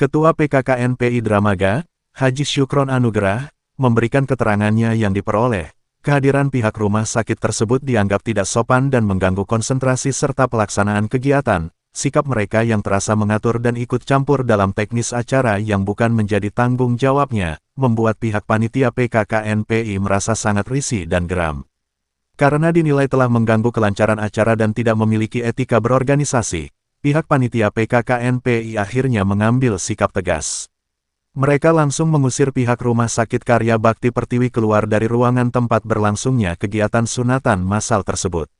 Ketua PKKNPI Dramaga, Haji Syukron Anugerah, memberikan keterangannya yang diperoleh. Kehadiran pihak rumah sakit tersebut dianggap tidak sopan dan mengganggu konsentrasi serta pelaksanaan kegiatan. Sikap mereka yang terasa mengatur dan ikut campur dalam teknis acara yang bukan menjadi tanggung jawabnya, membuat pihak panitia PKKNPI merasa sangat risih dan geram. Karena dinilai telah mengganggu kelancaran acara dan tidak memiliki etika berorganisasi, pihak panitia PKKNPI akhirnya mengambil sikap tegas. Mereka langsung mengusir pihak Rumah Sakit Karya Bakti Pertiwi keluar dari ruangan tempat berlangsungnya kegiatan sunatan massal tersebut.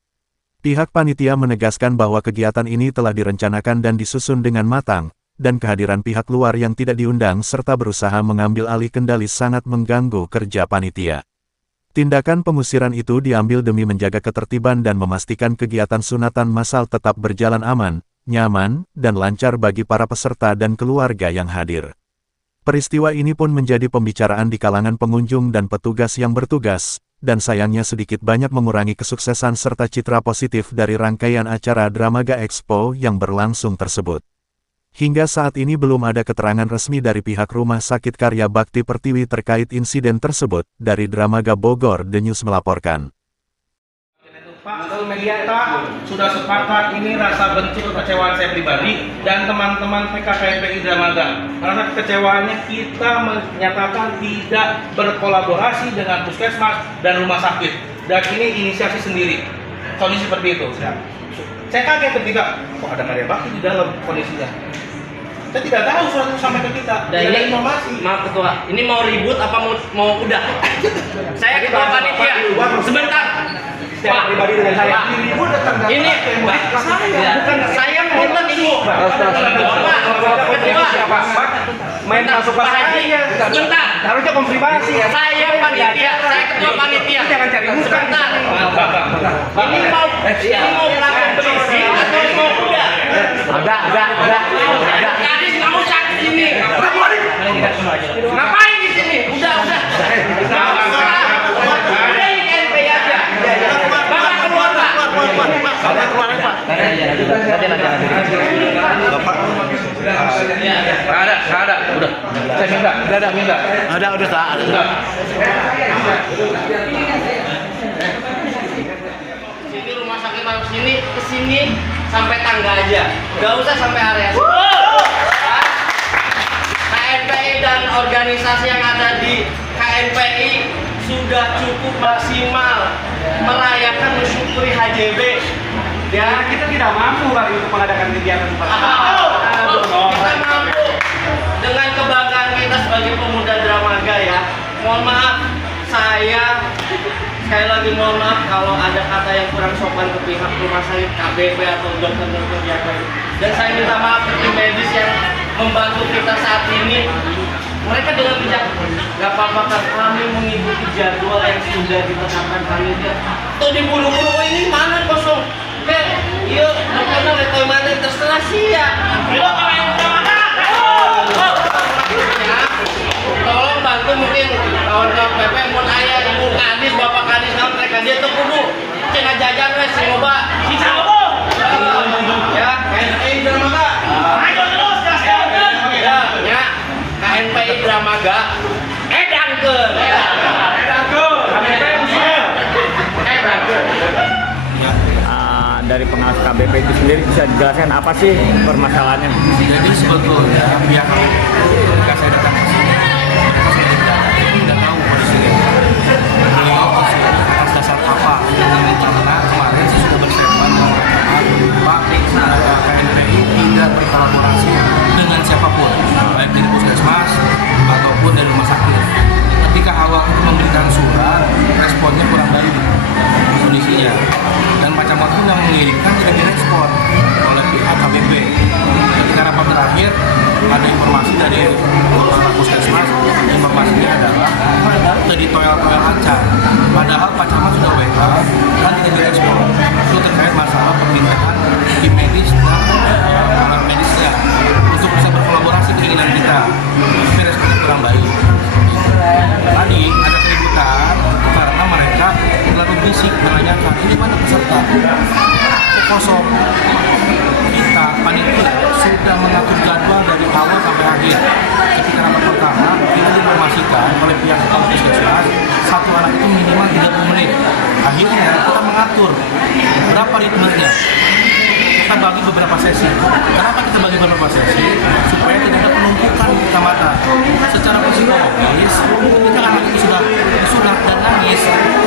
Pihak panitia menegaskan bahwa kegiatan ini telah direncanakan dan disusun dengan matang, dan kehadiran pihak luar yang tidak diundang serta berusaha mengambil alih kendali sangat mengganggu kerja panitia. Tindakan pengusiran itu diambil demi menjaga ketertiban dan memastikan kegiatan sunatan massal tetap berjalan aman, nyaman, dan lancar bagi para peserta dan keluarga yang hadir. Peristiwa ini pun menjadi pembicaraan di kalangan pengunjung dan petugas yang bertugas, dan sayangnya sedikit banyak mengurangi kesuksesan serta citra positif dari rangkaian acara Dramaga Expo yang berlangsung tersebut. Hingga saat ini belum ada keterangan resmi dari pihak Rumah Sakit Karya Bakti Pertiwi terkait insiden tersebut. Dari Dramaga Bogor, The News melaporkan. Pak, kita sudah sepakat ini rasa benci kekecewaan saya pribadi dan teman-teman PKKNPI Dramaga. Karena kekecewaannya kita menyatakan tidak berkolaborasi dengan puskesmas dan rumah sakit. Dan ini inisiasi sendiri. Kondisi seperti itu. Saya kaget ketika, kok ada karya bakti di dalam kondisinya. Saya tidak tahu surat itu sampai ke kita. Dan ini informasi. Maaf ketua, ini mau ribut apa mau udah? Saya ketua panitia. Sebentar. Pak pribadi dengan saya. Ini saya mohon ini. Pak, main masuk ke saya. Sebentar. Harusnya konfirmasi ya. Saya panitia, saya ketua panitia. Jangan cari sebentar. Ini mau melakukan berisi atau mau udah? Ada. Gadis kamu sakit sini. Ngapain di sini? Udah. Udah ini NPI aja. Bapak keluar Pak. Bapak keluar Pak. Bapak. Nggak ada. Udah. Saya minta. Ada. Udah. Sini rumah sakit harus sini, kesini sampai tangga aja. Nggak usah sampai area. KNPI dan organisasi yang ada di KNPI sudah cukup maksimal merayakan mensyukuri HJB. Ya, kita tidak mampu hari untuk mengadakan kegiatan seperti itu. Kita mampu dengan kebanggaan kita sebagai pemuda Dramaga ya. Mohon maaf, saya sekali lagi mohon maaf kalau ada kata yang kurang sopan ke pihak rumah sakit KBP atau dokter-dokter yang lain. Dan saya minta maaf ke tim medis yang membantu kita saat ini. Mereka dengan bijak, gak apa-apa kan kami mengikuti jadwal yang sudah ditetapkan panitia. Tuh di bulu-bulu ini mana kosong? Yuk, karena leto mana terserah sih ya. Tolong bantu mungkin kawan-kawan PP mau ayah, ibu kadis, bapak kadis, kalau mereka dia tuh kudu cina jajan wes coba. Kita apa? Ya, KNPI Dramaga. Ayo terus ya. KNPI Dramaga. Dangkeun. Dari pengawas KBP itu sendiri bisa dijelaskan apa sih permasalahannya? Jadi sebetulnya pihak ketika saya datang ke sini, tidak tahu kondisinya. Beliau atas dasar apa? Karena kemarin saya sudah bersepan Pak KNPI tidak berkolaborasi dengan siapapun, baik dari puskesmas ataupun dari rumah sakit. Ketika awal itu memberikan surat, responnya kurang baik kondisinya. Dan macam waktu yang mengirimkan tidak direspon oleh pihak KBP. Ketika rapat terakhir ada informasi dari puskesmas, informasinya adalah jadi toel-toel lancar. Padahal Pak Camat sudah WA dan tidak direspon. Itu terkait masalah permintaan tim medis dan alat medisnya untuk bisa berkolaborasi keinginan kita. Tapi responnya kurang baik. Tadi ada keributan karena mereka lalu bisik menanyakan ini mana peserta kosong. Kita panitia sudah mengatur jadwal dari awal sampai akhir. Ketika rapat pertama, kita diinformasikan oleh pihak puskesmas, satu anak itu minimal 30 menit. Akhirnya kita mengatur berapa ritmenya. Kita bagi beberapa sesi. Kenapa kita bagi beberapa sesi? Supaya tidak ada penumpukan di kecamatan. Secara psikologis, ketika anak itu sudah disunat dan nangis,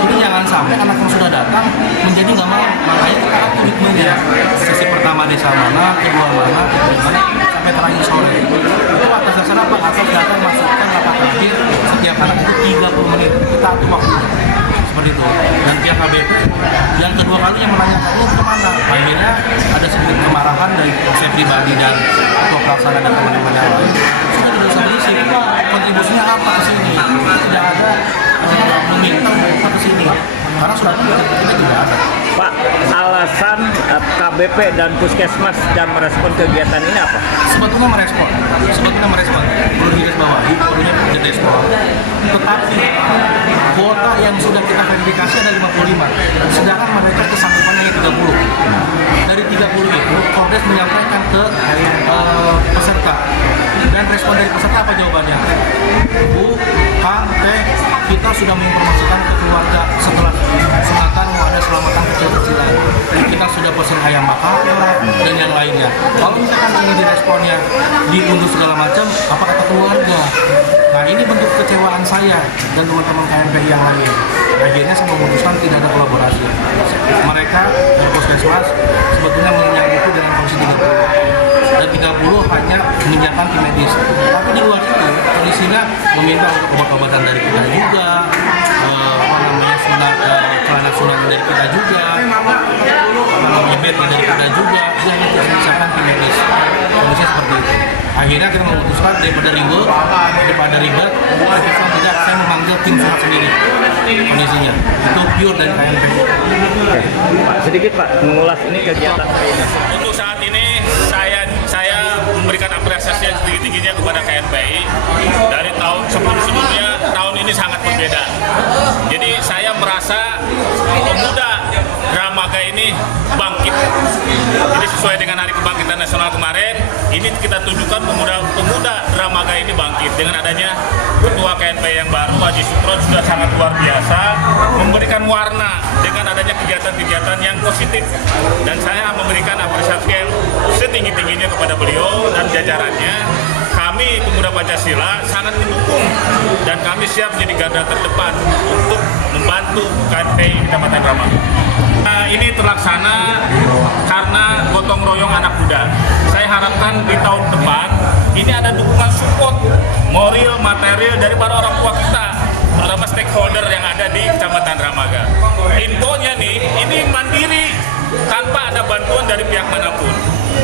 ini jangan sampai anak yang sudah datang menjadi nggak mau. Makanya kita atur ritmenya. Sesi pertama desa mana, kedua mana, ketiga mana, sampai terakhir sore. Itu atas dasar apa? Atas dasar masukan rapat terakhir setiap anak itu 30 menit. Kita atur waktunya. Seperti itu. Dan pihak KBP yang kedua kali yang menanyakan lu kemana, akhirnya ada sedikit kemarahan dari saya pribadi dan ketua pelaksana dan teman-teman yang lain. Sudah tidak usah berisi, kontribusinya apa ke sini? Tidak ada meminta apa ke sini, karena sudah kita tidak ada. Pak, alasan KBP dan Puskesmas dan merespon kegiatan ini apa? Sebetulnya merespon, perlu digarisbawahi, perlunya direspon. Tetapi kuota yang sudah kita verifikasi ada 55, sedangkan mereka kesanggupannya 30. Dari 30 itu, Kores menyampaikan ke peserta. Dan respon dari peserta apa jawabannya? Bu, Kang, Teh, kita sudah menginformasikan ke keluarga setelah sunatan mau ada selamatan kecil-kecilan. Kita sudah pesen ayam bakar dan yang lainnya. Kalau misalkan ini diresponnya diunduh segala macam, apa kata keluarga? Nah, ini bentuk kecewaan saya dan teman-teman KNPI yang lain. Akhirnya saya memutuskan tidak ada kolaborasi. Mereka dari Puskesmas sebetulnya menyanggupi dengan kondisi 30 dan 30 hanya meminjamkan tim medis. Tapi di luar itu kondisinya meminta untuk obat-obatan dari kita juga, celana sunat dari kita juga, bed dari kita juga, yang disiapkan tim medis. Kondisi seperti itu. Akhirnya kita memutuskan daripada ribet, tidak, saya memanggil tim surat sendiri. Kondisinya itu pure dari KNP. Pak, sedikit Pak mengulas ini kegiatan hari ini. Untuk saat ini saya memberikan apresiasi yang tinggi-tingginya kepada KNPI. Dari tahun sebelumnya, tahun ini sangat berbeda. Jadi saya merasa pemuda Dramaga ini bangkit. Jadi sesuai dengan Hari Kebangkitan Nasional kemarin, ini kita tunjukkan pemuda Dramaga ini bangkit. Dengan adanya Ketua KNPI yang baru, Haji Sukron, sudah sangat luar biasa, memberikan warna dengan adanya kegiatan-kegiatan yang positif. Dan saya memberikan apresiasi yang setinggi-tingginya kepada beliau dan jajarannya. Kami pemuda Pancasila sangat mendukung dan kami siap menjadi garda terdepan untuk membantu KNPI Kecamatan Dramaga. Ini terlaksana karena gotong royong anak muda. Saya harapkan di tahun depan ini ada dukungan support moral, material dari para orang tua kita, terutama stakeholder yang ada di Kecamatan Dramaga. Infonya nih, ini mandiri tanpa ada bantuan dari pihak manapun.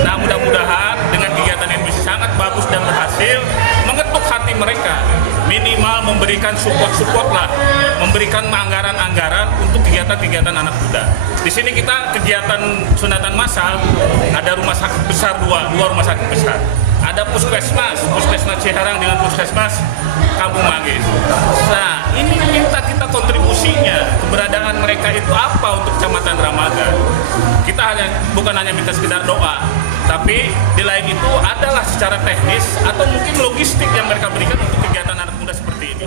Nah, mudah-mudahan dengan kegiatan yang bisa sangat bagus dan berhasil mengetuk hati mereka, minimal memberikan support lah, memberikan anggaran-anggaran untuk kegiatan-kegiatan anak muda. Di sini kita kegiatan sunatan massal, ada rumah sakit besar dua rumah sakit besar. Ada Puskesmas Ciharang dengan Puskesmas Kampung Manggis. Nah, ini minta kita kontribusinya, keberadaan mereka itu apa untuk Kecamatan Dramaga. Kita bukan hanya minta sekedar doa, tapi di lain itu adalah secara teknis atau mungkin logistik yang mereka berikan untuk kegiatan anak muda seperti ini.